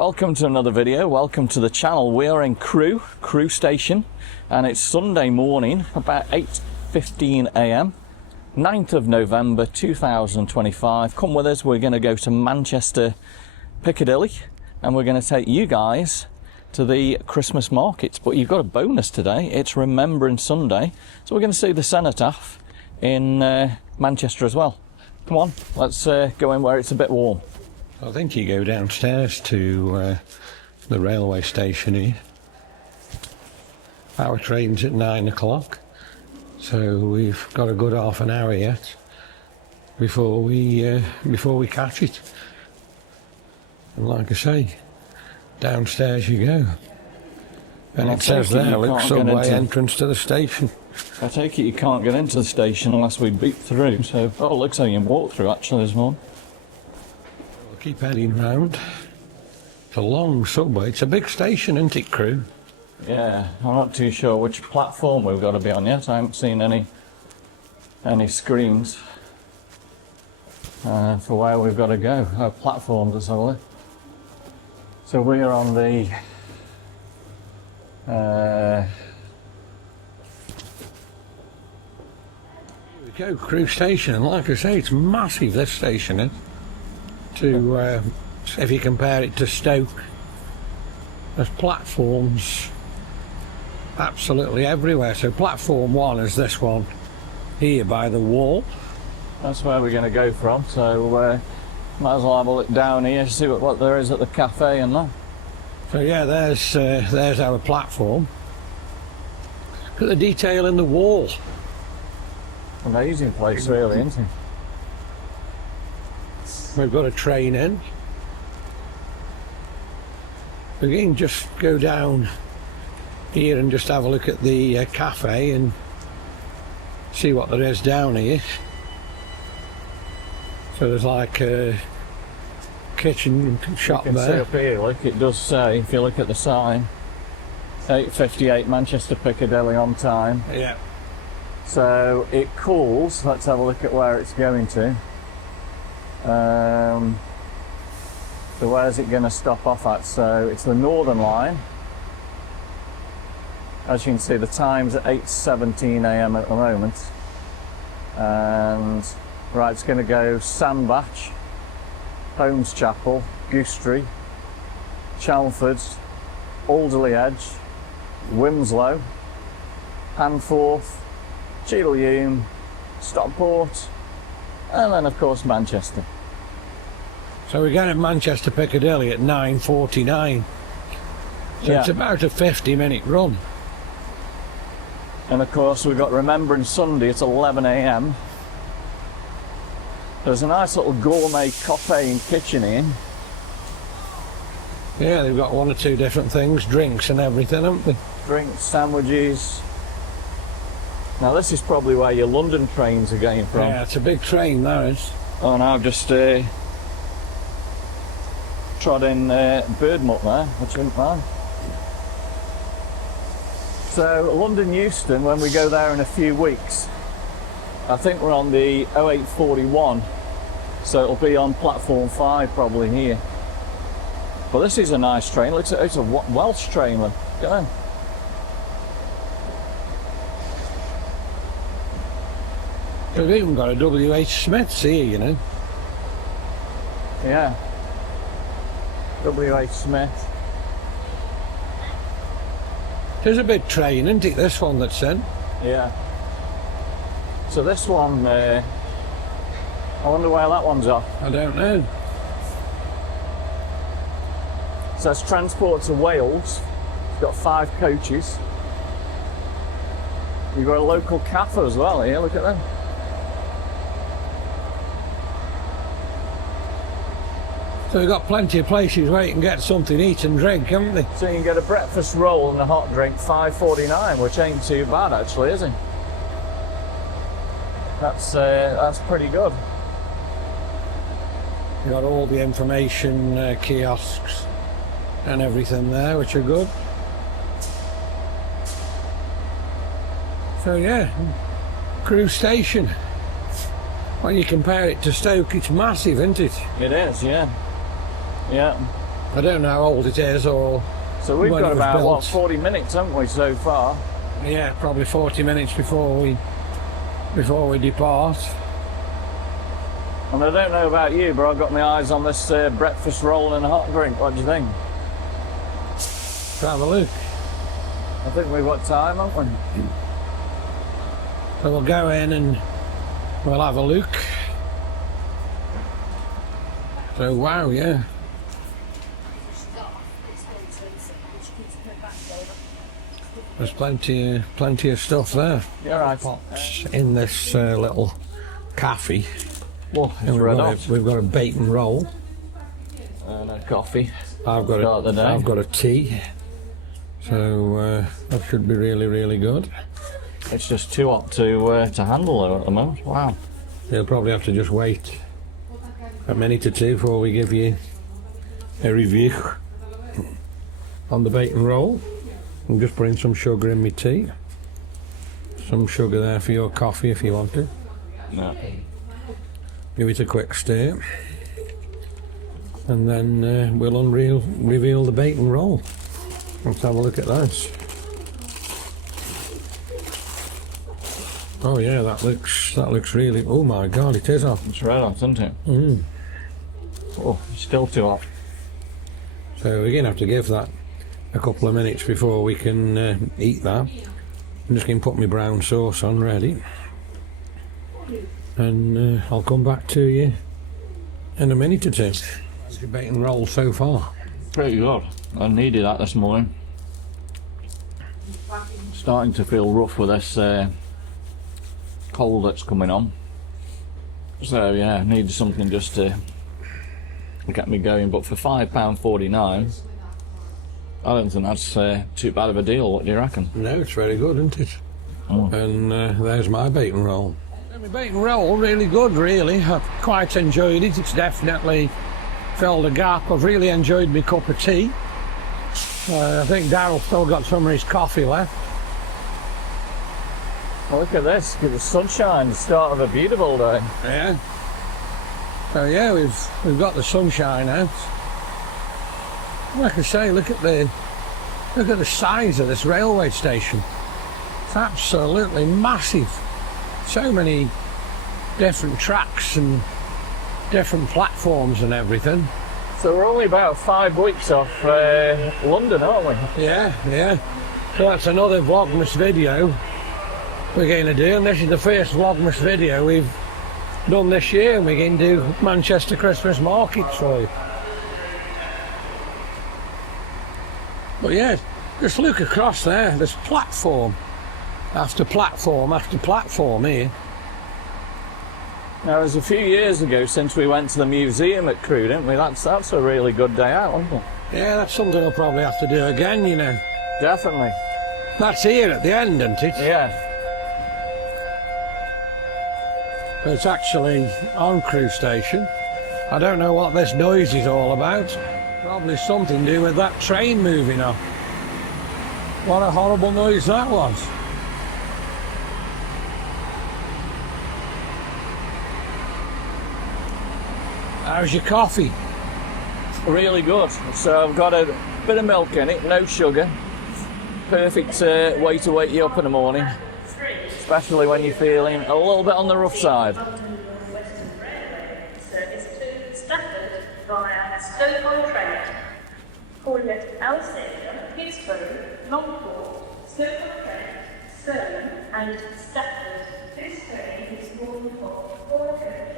Welcome to another video, welcome to the channel. We are in Crewe Station and it's Sunday morning about 8:15 a.m. 9th of November 2025. Come with us, we're going to go to Manchester Piccadilly and we're going to take you guys to the Christmas markets. But you've got a bonus today, it's Remembrance Sunday, so we're going to see the cenotaph in Manchester as well. Come on, let's go in where it's a bit warm. I think you go downstairs to the railway station here. Our train's at 9 o'clock, so we've got a good half an hour yet before we catch it. And like I say, downstairs you go. And it says there, look, subway entrance to the station. I take it you can't get into the station unless we beat through, so it looks like you can walk through actually this morning. Keep heading round. It's a long subway. It's a big station, isn't it, Crewe? Yeah, I'm not too sure which platform we've got to be on yet. I haven't seen any screens for where we've got to go. Platforms or something. So we are on the Here we go, Crewe Station, and like I say, it's massive, this station is. If you compare it to Stoke, there's platforms absolutely everywhere. So platform 1 is this one here by the wall. That's where we're going to go from, so might as well have a look down here, see what there is at the cafe and that. So yeah, there's our platform. Look at the detail in the wall. Amazing place really, isn't it? We've got a train in. We can just go down here and just have a look at the cafe and see what there is down here. So there's like a kitchen shop there. You can see up here, look, it does say, if you look at the sign, 8:58 Manchester Piccadilly on time. Yeah. So it calls, let's have a look at where it's going to. So where's it going to stop off at? So it's the Northern Line. As you can see, the time's at 8:17 a.m. at the moment. And right, it's going to go Sandbach, Holmes Chapel, Goostrey, Chalford, Alderley Edge, Wimslow, Hanforth, Cheadle-Hulme, Stockport, and then of course Manchester. So we get at Manchester Piccadilly at 9:49. So yeah, it's about a 50-minute run. And of course we've got Remembrance Sunday at 11 a.m. There's a nice little gourmet cafe and kitchen here. Yeah, they've got 1 or 2 different things, drinks and everything, haven't they? Drinks, sandwiches. Now this is probably where your London trains are going from. Yeah, it's a big train, that is. Oh, and I've just trod in Birdmutt there, which isn't bad. So London Euston, when we go there in a few weeks, I think we're on the 0841, so it'll be on platform 5 probably here. But this is a nice train. Looks like it's a Welsh train. Look at that. We've even got a W.H. Smith's here, you know. Yeah. W.H. Smith. There's a big train, isn't it, this one that's in? Yeah. So this one, I wonder where that one's off. I don't know. So it's transport to Wales. It's got 5 coaches. You've got a local cafe as well here, look at them. So we've got plenty of places where you can get something to eat and drink, haven't they? So you can get a breakfast roll and a hot drink, $5.49, which ain't too bad actually, is it? That's pretty good. You've got all the information kiosks and everything there, which are good. So yeah, Crewe Station. When you compare it to Stoke, it's massive, isn't it? It is, yeah. Yeah. I don't know how old it is or... So we've when got it was about, built. what, 40 minutes, haven't we, so far? Yeah, probably 40 minutes before we depart. And I don't know about you, but I've got my eyes on this breakfast roll and a hot drink. What do you think? Let's have a look. I think we've got time, haven't we? So we'll go in and we'll have a look. So wow, yeah. There's plenty of stuff there. You're right. Pots in this little cafe. Well, it's And red hot. we've got a bacon roll. And a coffee. I've Start the day. I've got a tea. So that should be really, really good. It's just too hot to handle though at the moment. Wow. You'll probably have to just wait a minute or two before we give you a review on the bacon roll. I'm just putting some sugar in my tea. Some sugar there for your coffee if you want to. No. Give it a quick stir. And then we'll reveal the bacon roll. Let's have a look at this. Oh yeah, that looks really... Oh my God, it is hot. It's red hot, isn't it? Mm. Oh, it's still too hot. So we're going to have to give that a couple of minutes before we can eat that. I'm just going to put my brown sauce on ready. And I'll come back to you in a minute or two. How's your bacon roll so far? Pretty good. I needed that this morning. Starting to feel rough with this cold that's coming on. So yeah, I needed something just to get me going. But for £5.49, I don't think that's too bad of a deal. What do you reckon? No, it's very good, isn't it? Mm. And there's my bacon roll. My bacon roll, really good, really. I've quite enjoyed it. It's definitely filled a gap. I've really enjoyed my cup of tea. I think Daryl's still got some of his coffee left. Well, look at this. Get the sunshine. The start of a beautiful day. Yeah. So yeah, we've got the sunshine out. Like I say, look at the size of this railway station. It's absolutely massive. So many different tracks and different platforms and everything. So we're only about 5 weeks off London, aren't we? Yeah, yeah. So that's another Vlogmas video we're going to do, and this is the first Vlogmas video we've done this year, and we're going to do Manchester Christmas markets for you. But yeah, just look across there. There's platform after platform after platform here. Now, it was a few years ago since we went to the museum at Crewe, didn't we? That's a really good day out, isn't it? Yeah, that's something I'll probably have to do again, you know. Definitely. That's here at the end, isn't it? Yeah. It's actually on Crewe Station. I don't know what this noise is all about. Probably something to do with that train moving off. What a horrible noise that was. How's your coffee? Really good. So I've got a bit of milk in it, no sugar. Perfect way to wake you up in the morning, especially when you're feeling a little bit on the rough side. Service to Stafford via Stoke-on-Trent, Cornwall, Alsace, Pittsburgh, Longport, Stoke-on-Trent, Stirling and Stafford. This train is one of 4 coaches.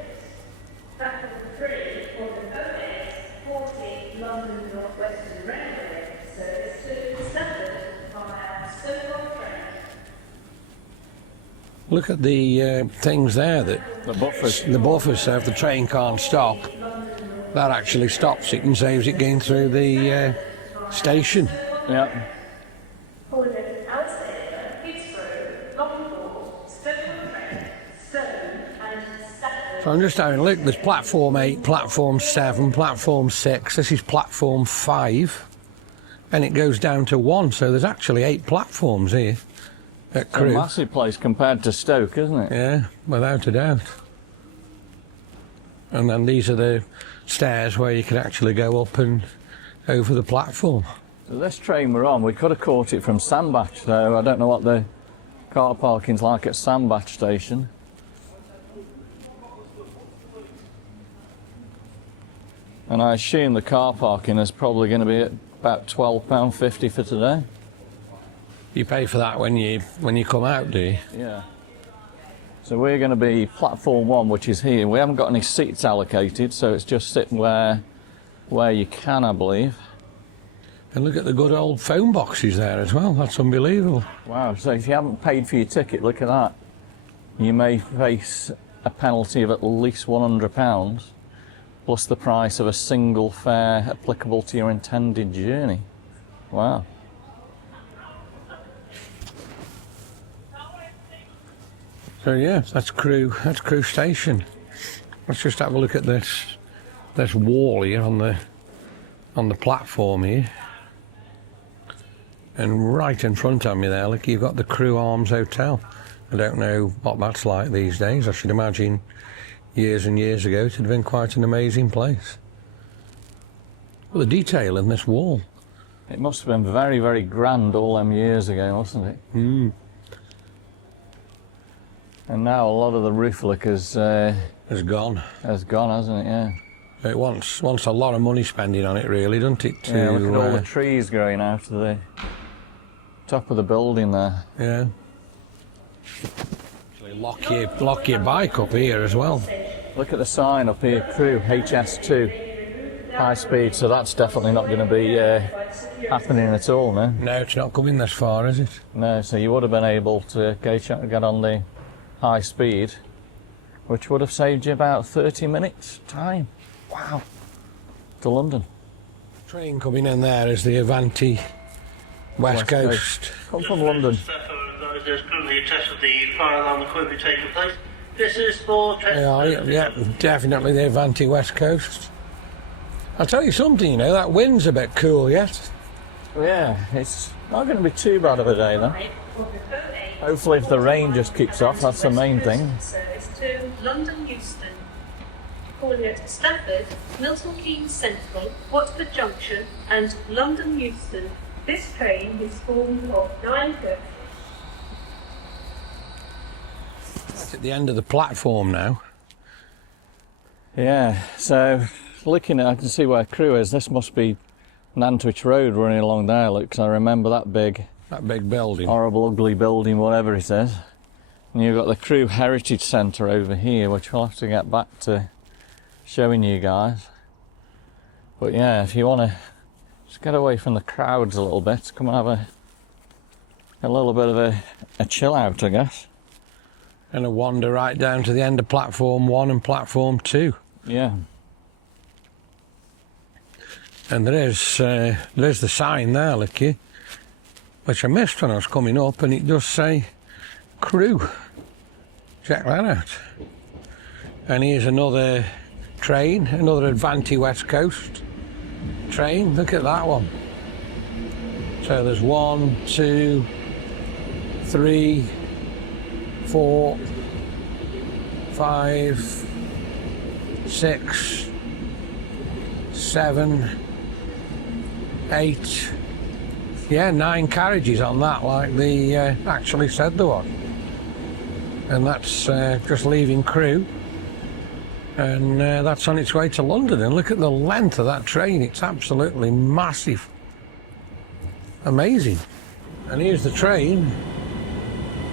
Stafford 3 for the OS 40 London North Western Railway service to Stafford via Stoke-on-Trent. Look at the things there, that The buffers. the buffers, so if the train can't stop, that actually stops it and saves it going through the station. Yeah. Cornwall, Alsace, Pittsburgh, Longport, Stoke-on-Trent, Stirling and Stafford. So I'm just having a look. There's platform 8, platform 7, platform 6. This is platform 5, and it goes down to 1. So there's actually 8 platforms here at A Crewe. massive place compared to Stoke, isn't it? Yeah, without a doubt. And then these are the stairs where you can actually go up and over the platform. So this train we're on, we could have caught it from Sandbach, so I don't know what the car parking's like at Sandbach station. And I assume the car parking is probably going to be at about £12.50 for today. You pay for that when you come out, do you? Yeah. So we're going to be platform 1, which is here. We haven't got any seats allocated, so it's just sitting where you can, I believe. And look at the good old phone boxes there as well. That's unbelievable. Wow, so if you haven't paid for your ticket, look at that. You may face a penalty of at least £100, plus the price of a single fare applicable to your intended journey. Wow. So yeah, that's Crewe Station. Let's just have a look at this wall here on the platform here. And right in front of me there, look, you've got the Crewe Arms Hotel. I don't know what that's like these days. I should imagine years and years ago it had been quite an amazing place. Well, the detail in this wall. It must have been very, very grand all them years ago, mustn't it? Mm. And now a lot of the roof look has gone. Has gone, hasn't it? Yeah. It wants a lot of money spending on it, really, doesn't it? Yeah, look at all the trees growing out of the top of the building there. Yeah. Actually, lock your bike up here as well. Look at the sign up here, Crewe HS2, high speed. So that's definitely not going to be happening at all, no? No, it's not coming this far, is it? No. So you would have been able to get on the high speed, which would have saved you about 30 minutes time. Wow. To London. Train coming in there is the Avanti West Coast. Come from London. There's currently a test of the fire alarm equipment taking place. This is for test. Yeah, definitely the Avanti West Coast. I'll tell you something, you know, that wind's a bit cool yet. Yeah, it's not going to be too bad of a day then. Hopefully if the rain just keeps off, that's the main thing. Service to London Euston. Calling at Stafford, Milton Keynes Central, Watford Junction and London Euston. This train is formed of 9 coaches. It's at the end of the platform now. Yeah, so looking at, I can see where Crewe is. This must be Nantwich Road running along there, look, 'cause I remember that big building. horrible, ugly building, whatever it is. And you've got the Crewe Heritage Centre over here, which we'll have to get back to showing you guys. But yeah, if you want to just get away from the crowds a little bit, come and have a little bit of a chill out, I guess. And a wander right down to the end of platform 1 and platform 2. Yeah. And there's the sign there, look here, which I missed when I was coming up, and it does say Crewe. Check that out. And here's another train, another Avanti West Coast train. Look at that one. So there's 1, 2, 3, 4, 5, 6, 7, 8. Yeah, 9 carriages on that, like they actually said there was. And that's just leaving Crewe. And that's on its way to London. And look at the length of that train. It's absolutely massive. Amazing. And here's the train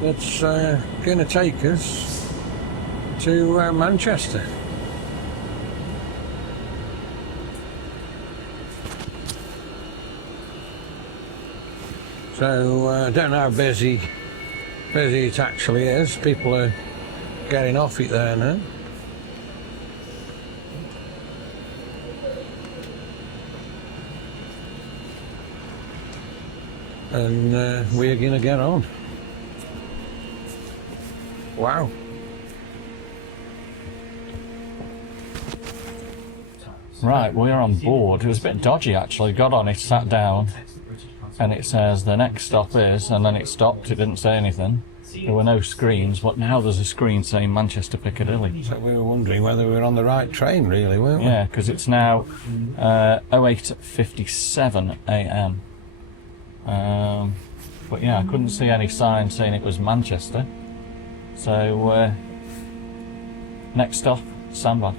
that's going to take us to Manchester. So I don't know how busy it actually is. People are getting off it there now. And we're going to get on. Wow. Right, we're on board. It was a bit dodgy actually. Got on it, sat down, and it says the next stop is, and then it stopped. It didn't say anything. there were no screens, but now there's a screen saying Manchester Piccadilly. So we were wondering whether we were on the right train, really, weren't we? Yeah, because it's now 08:57 a.m. But yeah, I couldn't see any sign saying it was Manchester. So next stop, Sandbach.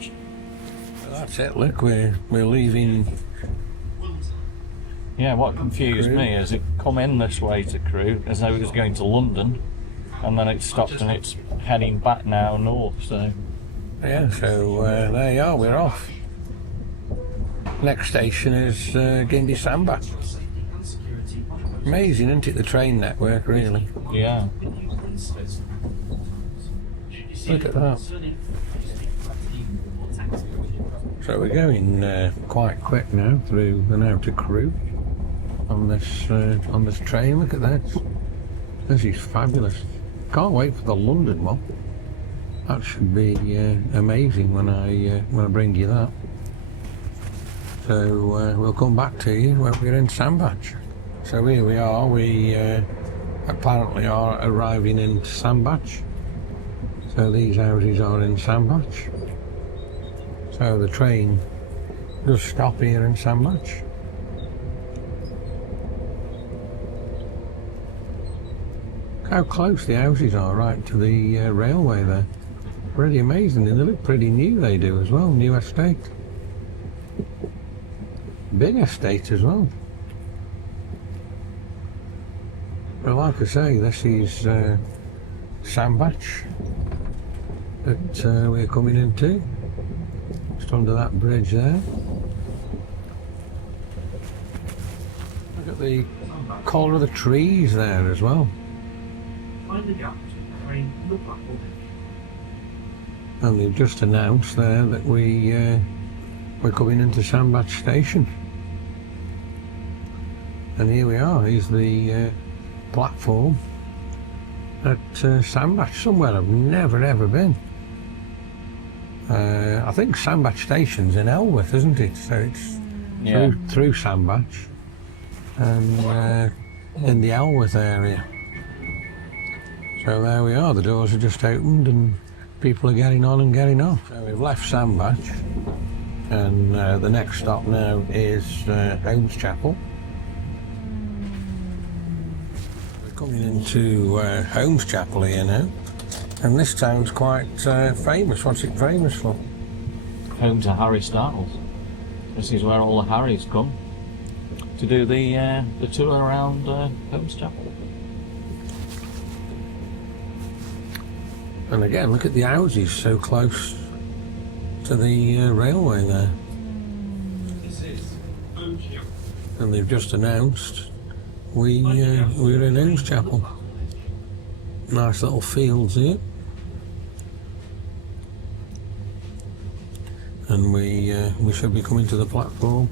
Well, that's it. Look, we're leaving. Yeah, what confused me is it come in this way to Crewe as though it was going to London, and then it stopped and it's heading back now north. So Yeah, so there you are. We're off. Next station is Guindy Sandbach. Amazing, isn't it? The train network, really. yeah, Look at that. So we're going quite quick now through and out to Crewe on this train. Look at that. This is fabulous. Can't wait for the London one. That should be amazing when I bring you that. So we'll come back to you when we're in Sandbach. So here we are. We apparently are arriving in Sandbach. So these houses are in Sandbach. So the train does stop here in Sandbach. How close the houses are right to the railway there. Pretty amazing, and they look pretty new, they do as well. New estate. Big estate as well. Well, like I say, this is Sandbach that we're coming into. Just under that bridge there. Look at the colour of the trees there as well. And they've just announced there that we're coming into Sandbach Station. And here we are. Here's the platform at Sandbach, somewhere I've never ever been. I think Sandbach Station's in Elworth, isn't it? So it's through Sandbach and in the Elworth area. So there we are, the doors are just opened and people are getting on and getting off. So we've left Sandbach and the next stop now is Holmes Chapel. We're coming into Holmes Chapel here now, and this town's quite famous. What's it famous for? home to Harry Styles. This is where all the Harrys come to do the tour around Holmes Chapel. And again, look at the houses so close to the railway there. And they've just announced we're in Holmes Chapel. Nice little fields here. And we should be coming to the platform,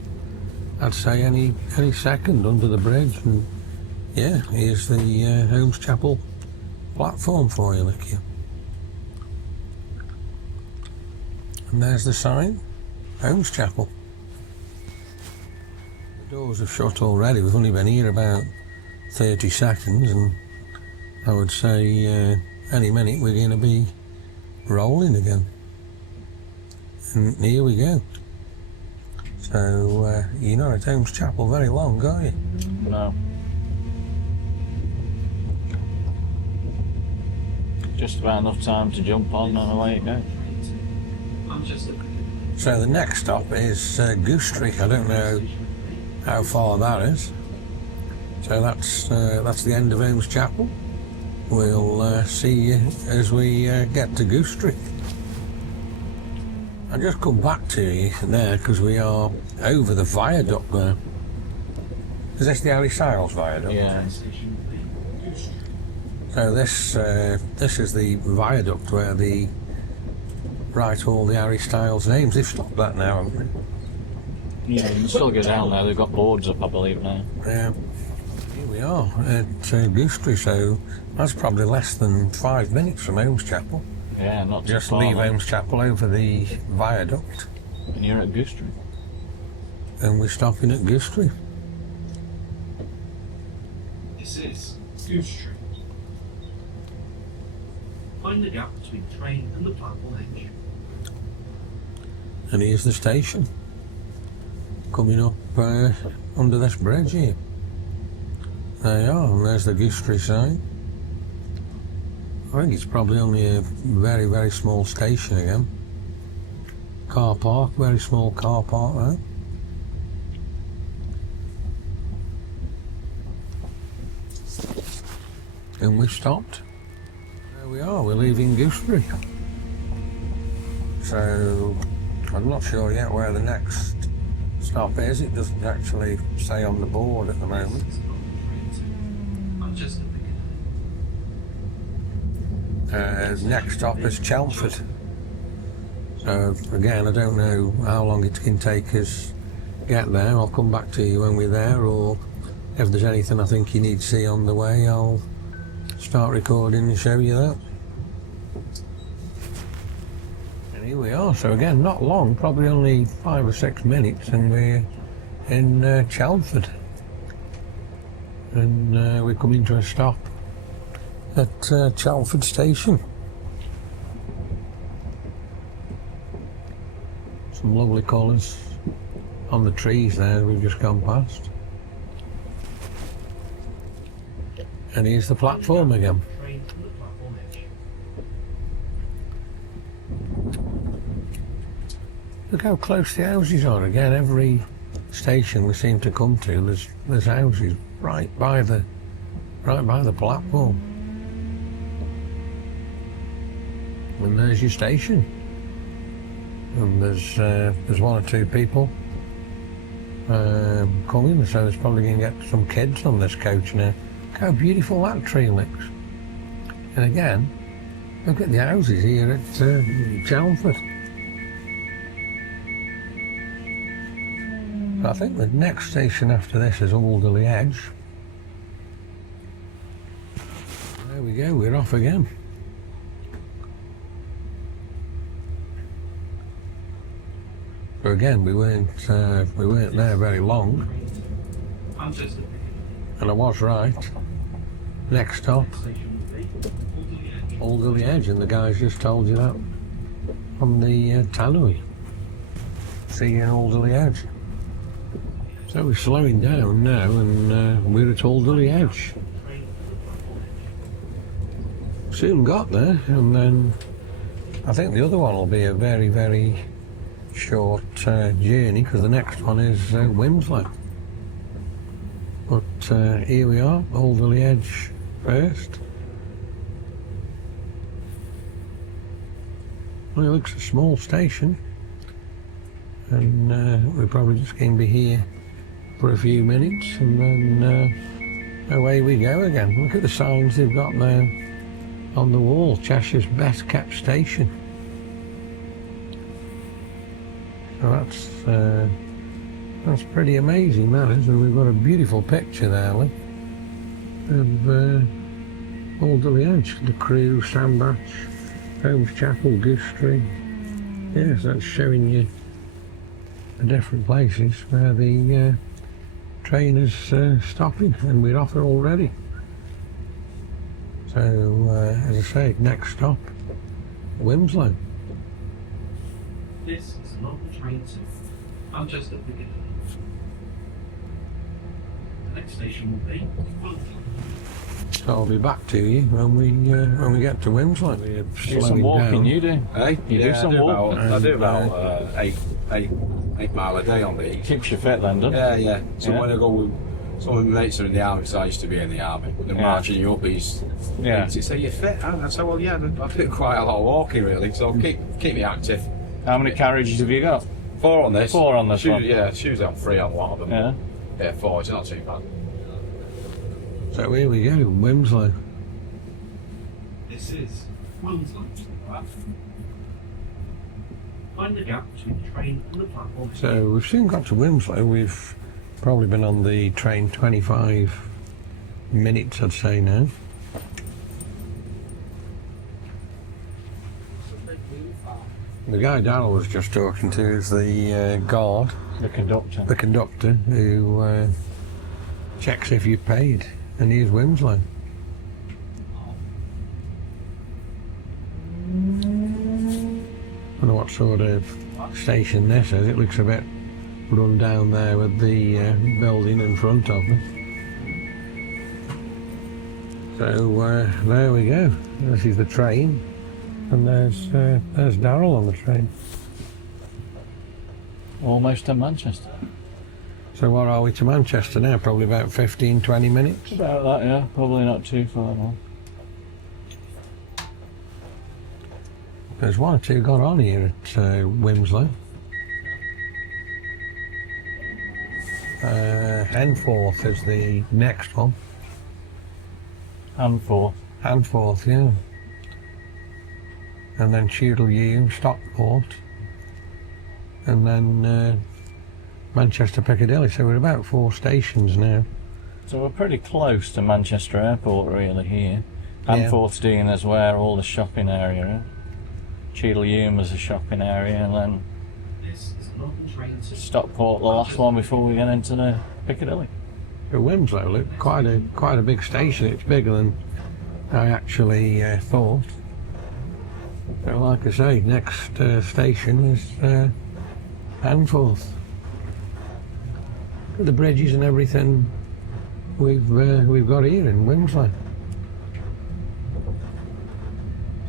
I'd say any second, under the bridge. And yeah, here's the Holmes Chapel platform for you, look here. And there's the sign, Holmes Chapel. The doors have shut already. We've only been here about 30 seconds, and I would say any minute we're going to be rolling again. And here we go. So you're not at Holmes Chapel very long, are you? No. Just about enough time to jump on and away it goes. So the next stop is Goosetree. I don't know how far that is. So that's the end of Holmes Chapel. We'll see you as we get to Goosetree. I'll just come back to you there because we are over the viaduct there. Is this the Harry Styles viaduct? Yeah. So this is the viaduct where they write all the Harry Styles names. They've stopped that now, haven't they? Yeah, you can still go down there. They've got boards up, I believe, now. Yeah. Here we are at Goosetree, so that's probably less than 5 minutes from Holmes Chapel. Yeah, not too Just far. leave Holmes Chapel over the viaduct. And you're at Goosetree. And we're stopping at Goosetree. This is Goose Street. Find the gap between the train and the platform edge. And here's the station. Coming up under this bridge here. There you are, and there's the Gooseberry sign. I think it's probably only a very, very small station again. Car park, very small car park there. And we've stopped. There we are, we're leaving Gooseberry. So, I'm not sure yet where the next stop is. It doesn't actually say on the board at the moment. Manchester Piccadilly. Next stop is Chelmsford. So again, I don't know how long it can take us to get there. I'll come back to you when we're there, or if there's anything I think you need to see on the way, I'll start recording and show you that. And here we are. So again, not long, probably only 5 or 6 minutes, and we're in Chelmsford. And we're coming to a stop at Chelmsford Station. Some lovely colours on the trees there we've just gone past. And here's the platform again. Train and the platform edge. Look how close the houses are. Again, every station we seem to come to, there's houses right by the platform. And there's your station. And there's 1 or 2 people coming, so there's probably going to get some kids on this coach now. Look how beautiful that tree looks. And again, look at the houses here at Chelmsford. I think the next station after this is Alderley Edge. There we go, we're off again. But again, we weren't there very long, Manchester Piccadilly. and I was right. Next stop, Station will be Alderley Edge. Alderley Edge, and the guys just told you that on the tannoy. See you in Alderley Edge. So we're slowing down now, and we're at Alderley Edge. Soon got there, and then I think the other one will be a very, very short journey, because the next one is Wimslow. But here we are, Alderley Edge first. Well, it looks a small station, and we're probably just going to be here for a few minutes, and then away we go again. Look at the signs they've got there on the wall. Cheshire's best kept station. So that's pretty amazing, that is. And we've got a beautiful picture there, Lee, of Alderley Edge, the Crewe, Sandbach, Holmes Chapel, Gooseberry. Yes, that's showing you the different places where the train is stopping, and we're off it already. So, as I say, next stop, Wimslow. This is a local train to Manchester Piccadilly. The next station will be Walkaround. So I'll be back to you when we get to Wimslow. We're Do some slowing walking, down. you do. Hey? You do some walking. I do about 8 mile a day on the Keeps you fit then, doesn't it? Yeah. So Yeah. when I go with some of my mates are in the army, because I used to be in the army, they're Yeah. marching you up, he's Yeah. he say you're fit. And I say, well, yeah, I do quite a lot of walking really, so keep me active. How many carriages have you got? 4 on this. 4 on this one. Yeah, it's usually on 3 on one of them. Yeah. Yeah, 4, it's not too bad. So here we go, Wimslow. This is Wimslow. Find the gap between the train and the platform. So we've soon got to Wimslow. We've probably been on the train 25 minutes, I'd say now. The guy Darryl was just talking to is the guard, The conductor. the conductor, who checks if you've paid, and here's Wimslow. know what sort of station this is. It looks a bit run down there with the building in front of me. So there we go. This is the train, and there's Darryl on the train. Almost to Manchester. So what are we to Manchester now? Probably about 15-20 minutes. About that, yeah. Probably not too far now. There's one or two got on here at Wimslow. Henforth is the next one. Handful. Handforth, yeah. And then Cheadle-Hulme, Stockport. And then Manchester Piccadilly. So we're about 4 stations now. So we're pretty close to Manchester Airport really here. Yeah. Handforth's doing as where all the shopping area is. Cheadle-Hulme is a shopping area, and then This is an open train to Stockport, the last one before we get into the Piccadilly. But Wimslow, look, quite a big station. It's bigger than I actually thought. So like I say, next station is Handforth. The bridges and everything we've got here in Wimslow.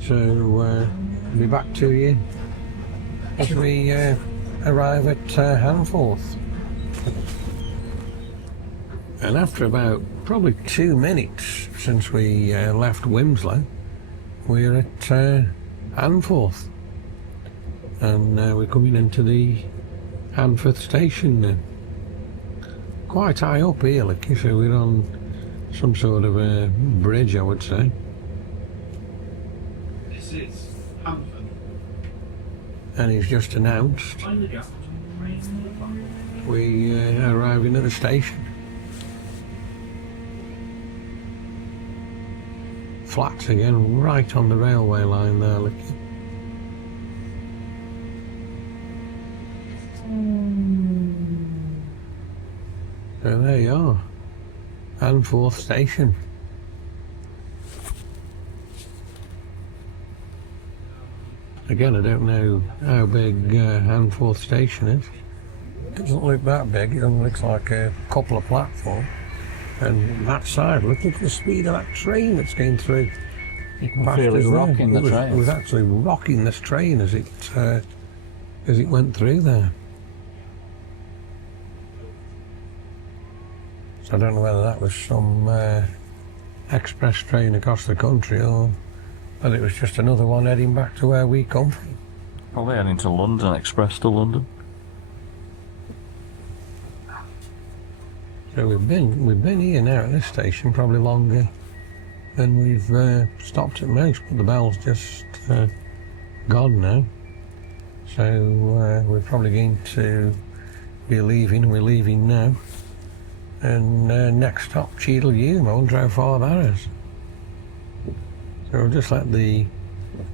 So I'll be back to you as we arrive at Handforth. And after about probably 2 minutes since we left Wimslow, we're at Handforth. And we're coming into the Handforth station now. Quite high up here, look, so we're on some sort of a bridge, I would say. This is Hamford. And he's just announced Find the gap between the train and the platform. we are arriving at the station. Flats again, right on the railway line there, look. So there you are, Handforth station. Again, I don't know how big Handforth station is. It doesn't look that big, it only looks like a couple of platforms. And that side, look at the speed of that train that's going through. You can Past feel us it there. rocking the train. It was actually rocking this train as it went through there. So I don't know whether that was some express train across the country or whether it was just another one heading back to where we come from. Probably heading to London, express to London. So we've been here now at this station probably longer than we've stopped at most, but the bell's just gone now. So we're probably going to be leaving. We're leaving now. And next stop, Cheadle-Hulme. I wonder how far that is. So we'll just let the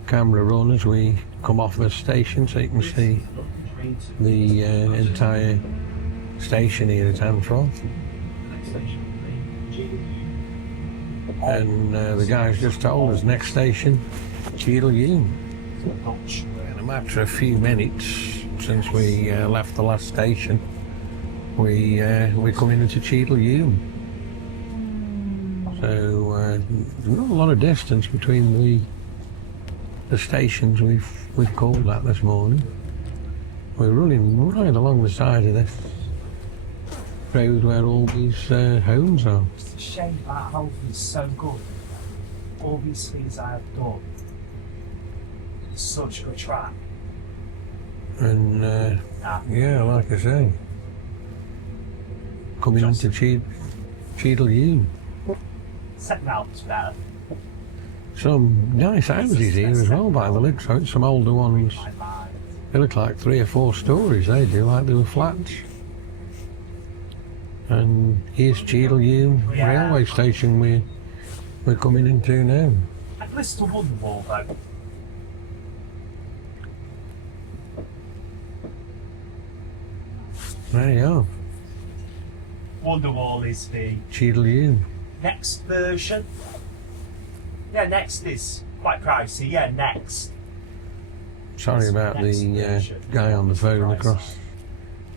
camera run as we come off the station so you can see the entire station here at Handforth. Next station will be Cheadle-Hulme. And the guys just told us next station, Cheadle-Hulme. In a matter of a few minutes since we left the last station, we're coming into Cheadle-Hulme. So there's not a lot of distance between the stations we've called at this morning. We're running right along the side of this road where all these homes are. It's a shame that house is so good. All these things I have done. It's such a good track. And yeah, like I say, coming into Cheadle-Hulme. Second album's better. Some nice houses here as well by the looks of it, some older ones. My mind. They look like 3 or 4 stories, they do, like they were flats. And here's Cheadle-Hulme Railway Station we're coming into now. I'd listen to Wonderwall though. There you are, Wonderwall is the Cheadle-Hulme. next version. Yeah, next is quite pricey. Yeah, next. Sorry about the guy on the phone across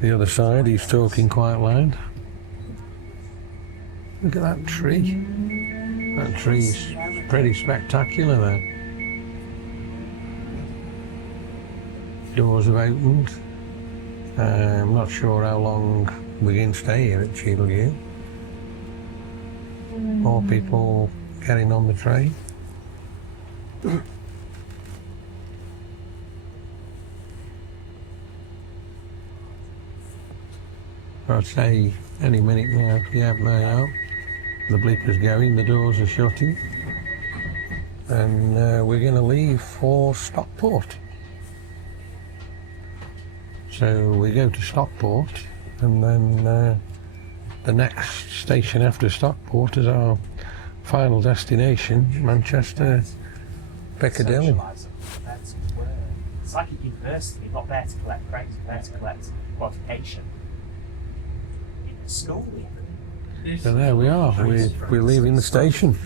the other side, he's talking quite loud. Look at that tree. That tree's pretty spectacular there. Doors have opened. I'm not sure how long we can stay here at Cheadle. More people getting on the train. I'd say any minute now, yeah, they are. The bleeper's going, the doors are shutting. And we're going to leave for Stockport. So we go to Stockport, and then the next station after Stockport is our final destination, Manchester Piccadilly. It's like at university, you're not there to collect grades, you're there to collect qualification. In school, even. So there we are, we're leaving the station.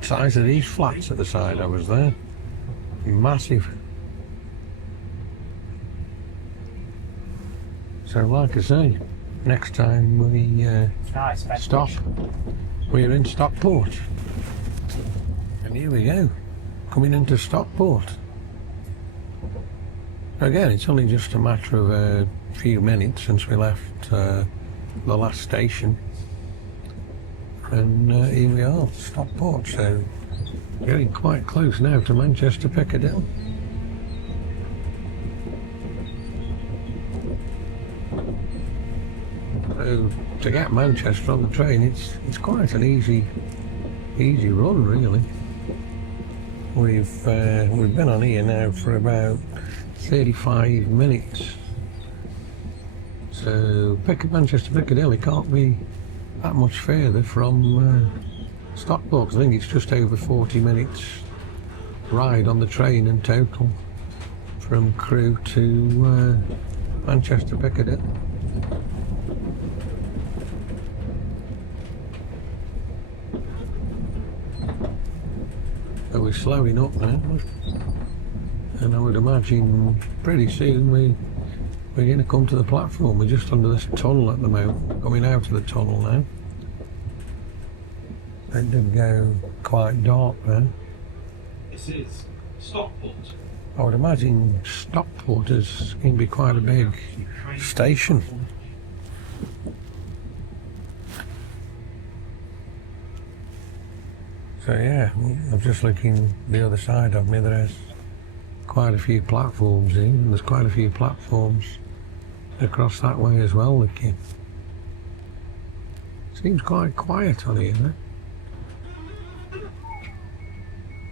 Size of these flats at the side I was there. Massive. So like I say, next time we stop, we're in Stockport. And here we go, coming into Stockport. Again, it's only just a matter of a few minutes since we left the last station. And here we are, Stockport, so getting quite close now to Manchester Piccadilly. So to get Manchester on the train, it's quite an easy run, really. We've been on here now for about 35 minutes. So Manchester Piccadilly can't be that much further from Stockport. I think it's just over 40 minutes ride on the train in total from Crewe to Manchester Piccadilly. So we're slowing up now, and I would imagine pretty soon we're going to come to the platform. We're just under this tunnel at the moment, coming out of the tunnel now. It did go quite dark there. This is Stockport. I would imagine Stockport is going to be quite a big station. So yeah, I'm just looking the other side of me. There's quite a few platforms here, and there's quite a few platforms across that way as well, looking. Seems quite quiet on here, eh?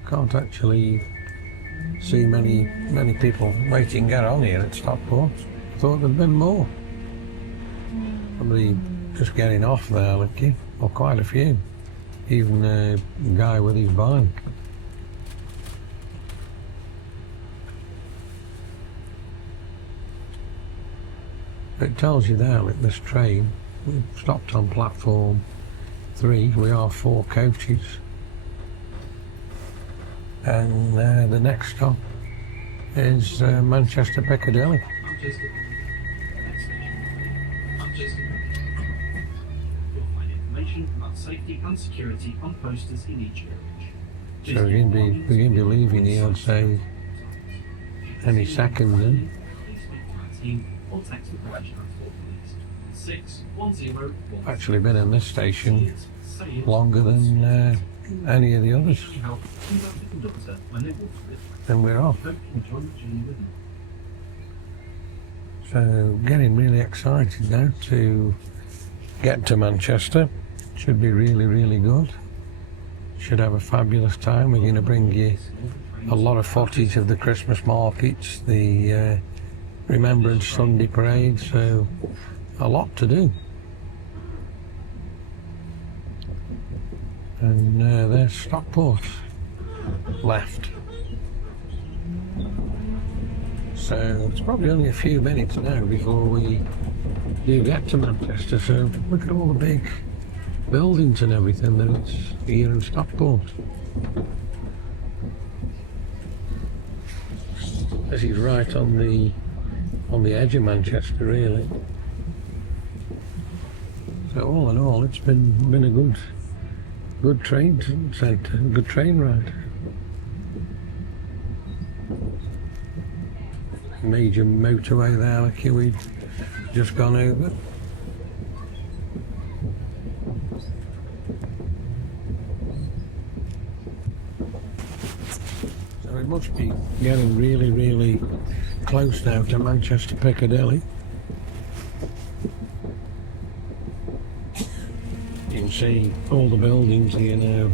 Can't actually see many people waiting to get on here at Stockport. Thought there'd been more. Somebody just getting off there, looking, or quite a few. Even a guy with his bike. It tells you there that this train, we've stopped on platform 3, we are 4 coaches. And the next stop is Manchester Piccadilly. Safety and security on posters in each carriage. So we're going to be leaving here, I'd say, any second then. Actually been in this station longer than any of the others. Then we're off. So getting really excited now to get to Manchester. Should be really good. Should have a fabulous time. We're going to bring you a lot of footage of the Christmas markets, the Remembrance Sunday parade, so a lot to do. And there's Stockport left. So it's probably only a few minutes now before we do get to Manchester, so look at all the big buildings and everything that it's here in Stockport. This is right on the edge of Manchester, really. So all in all, it's been a good train centre, good train ride. Major motorway there, like we've just gone over. So it must be getting really close now to Manchester Piccadilly. You can see all the buildings here now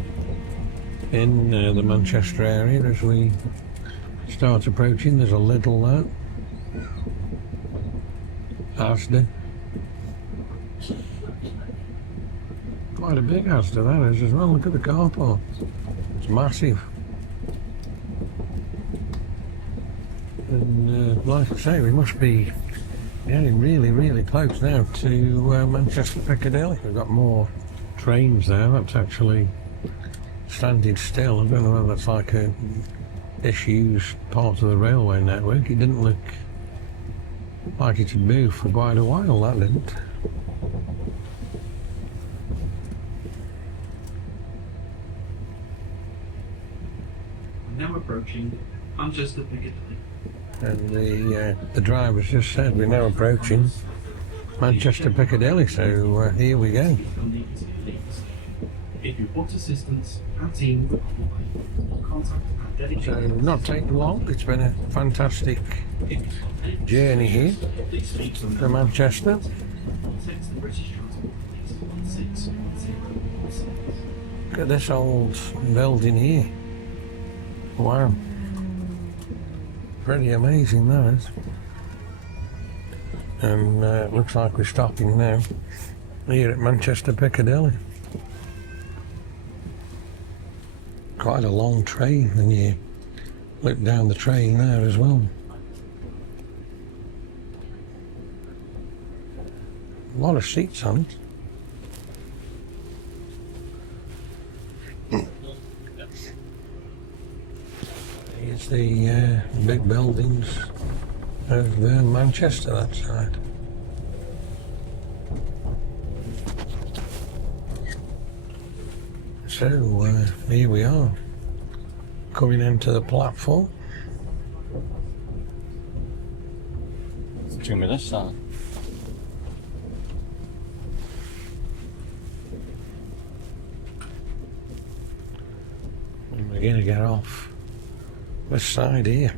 in the Manchester area as we start approaching. There's a Lidl there. Asda. Quite a big Asda that is as well. Look at the car park. It's massive. And like I say, we must be getting really close now to Manchester Piccadilly. We've got more trains there. That's actually standing still. I don't know whether that's like a disused part of the railway network. It didn't look like it had moved for quite a while, that didn't. We're now approaching Manchester Piccadilly. And the driver's just said we're now approaching Manchester Piccadilly, so here we go. If you want assistance, our team will contact our dedicated. So not taking long. It's been a fantastic journey here to Manchester. Contact the British Transport Police 161016. Look at this old building here. Wow. Pretty amazing, that is. And it looks like we're stopping now here at Manchester Piccadilly. Quite a long train when you look down the train there as well. A lot of seats on it. Here's the big buildings of Manchester, that side. So here we are, coming into the platform. Show me this side. And we're going to get off this side here.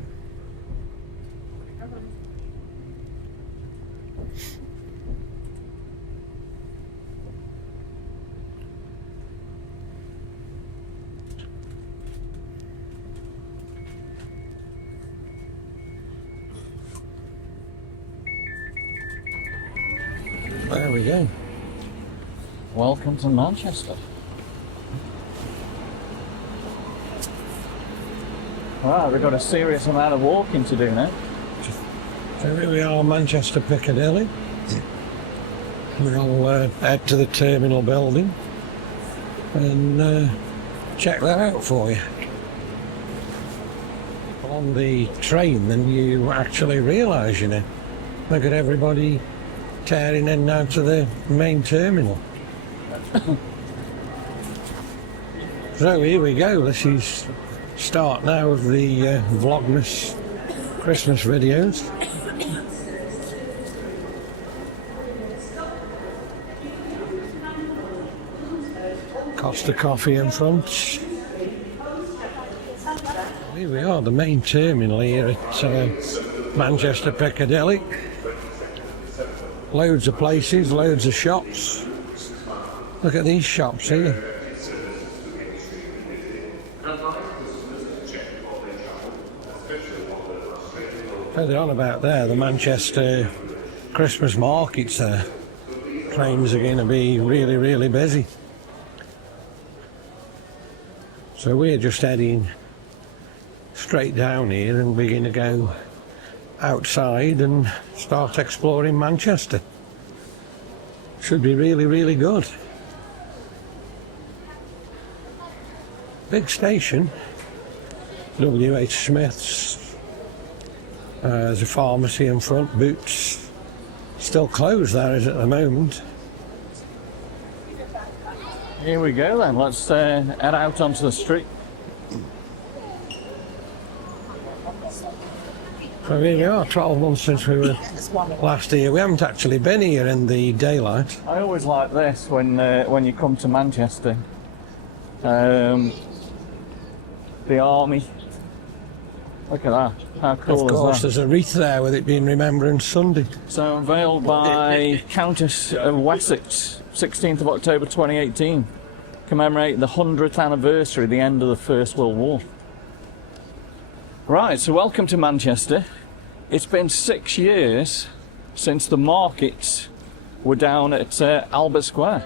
There we go. Welcome to Manchester. Wow, we've got a serious amount of walking to do now. So here we are, Manchester Piccadilly. We'll head to the terminal building and check that out for you. On the train, then you actually realise, you know, look at everybody tearing in now to the main terminal. So here we go. This is start now of the Vlogmas Christmas videos. Costa coffee in front. Here we are, the main terminal here at Manchester Piccadilly. Loads of places, loads of shops. Look at these shops here. Further on about there, the Manchester Christmas markets there. Trains are going to be really busy. So we're just heading straight down here and we're going to go outside and start exploring Manchester. Should be really good. Big station. W.H. Smith's There's a pharmacy in front. Boots still closed there is at the moment. Here we go then, let's head out onto the street. So here we are, 12 months since we were last here. We haven't actually been here in the daylight. I always like this when you come to Manchester. The army. Look at that. How cool Of course, is that? there's a wreath there with it being Remembrance Sunday. So unveiled by Countess of Wessex, 16th of October 2018. Commemorate the 100th anniversary of the end of the First World War. Right, so welcome to Manchester. It's been 6 years since the markets were down at Albert Square.